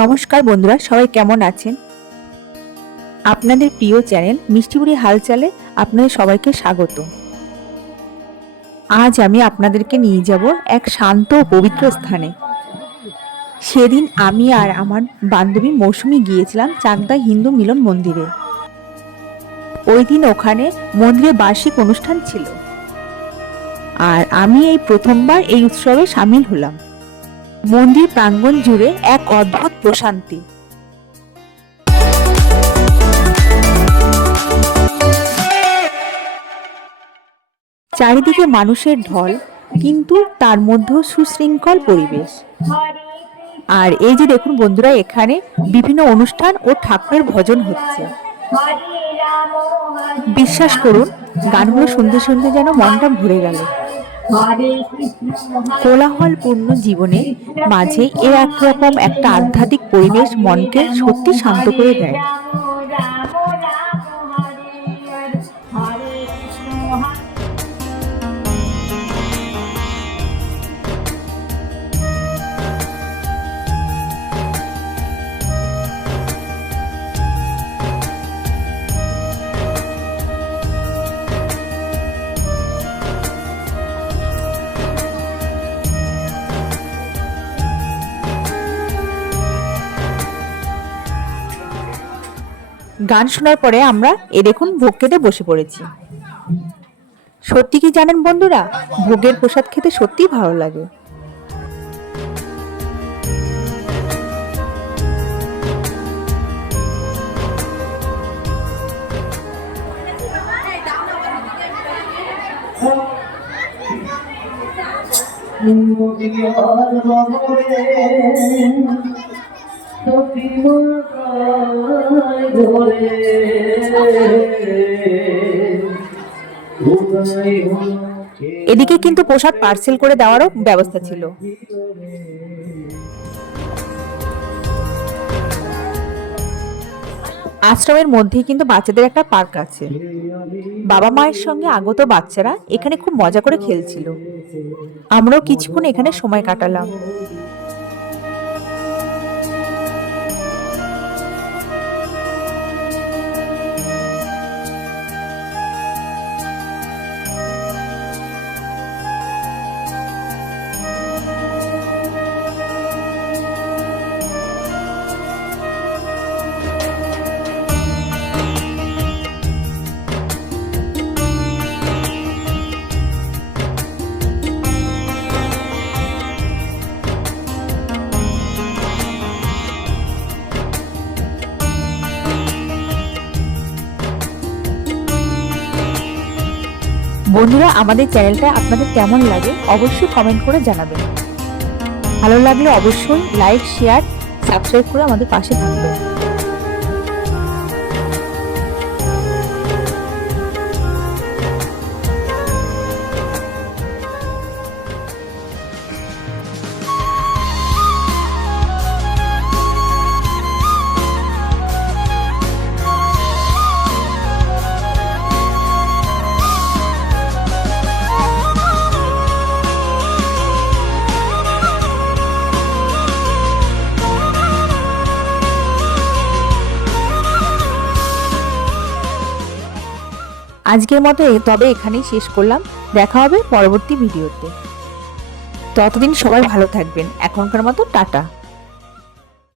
নমস্কার বন্ধুরা, সবাই কেমন আছেন? আপনাদের প্রিয় চ্যানেল মিষ্টিবুড়ি হালচালে আপনাদের সবাইকে স্বাগত। আজ আমি আপনাদেরকে নিয়ে যাব এক শান্ত ও পবিত্র স্থানে। সেদিন আমি আর আমার বান্ধবী মৌসুমী গিয়েছিলাম চাকদা হিন্দু মিলন মন্দিরে। ওই দিন ওখানে মন্দিরে বার্ষিক অনুষ্ঠান ছিল, আর আমি এই প্রথমবার এই উৎসবে সামিল হলাম। মন্দির প্রাঙ্গণ জুড়ে এক অদ্ভুত প্রশান্তি। চারিদিকে মানুষের ঢল, কিন্তু তার মধ্যেও সুশৃঙ্খল পরিবেশ। আর এই যে দেখুন বন্ধুরা, এখানে বিভিন্ন অনুষ্ঠান ও ঠাকুরের ভজন হচ্ছে। বিশ্বাস করুন, গানগুলো শুনতে শুনতে যেন মনটা ভরে গেল। কোলাহলপূর্ণ জীবনের মাঝে একরকম একটা আধ্যাত্মিক পরিবেশ মনকে সত্যি শান্ত করে দেয়। গান শোনার পরে আমরা দেখুন ভোগ খেতে বসে পড়েছি। সত্যি কি জানেন বন্ধুরা, ভোগের প্রসাদ খেতে সত্যিই ভালো লাগে। এদিকে কিন্তু প্রসাদ পার্সেল করে দেওয়ারও ব্যবস্থা ছিল। আশ্রমের মধ্যেই কিন্তু বাচ্চাদের একটা পার্ক আছে। বাবা মায়ের সঙ্গে আগত বাচ্চারা এখানে খুব মজা করে খেলছিল। আমরাও কিছুক্ষণ এখানে সময় কাটালাম। বন্ধুরা, আমাদের চ্যানেলটা আপনাদের কেমন লাগে অবশ্যই কমেন্ট করে জানাবেন। ভালো লাগলে অবশ্যই লাইক, শেয়ার, সাবস্ক্রাইব করে আমাদের পাশে থাকবেন। আজকের মতো তবে এখানেই শেষ করলাম। দেখা হবে পরবর্তী ভিডিওতে। ততদিন সবাই ভালো থাকবেন। এখনকার মতো টাটা।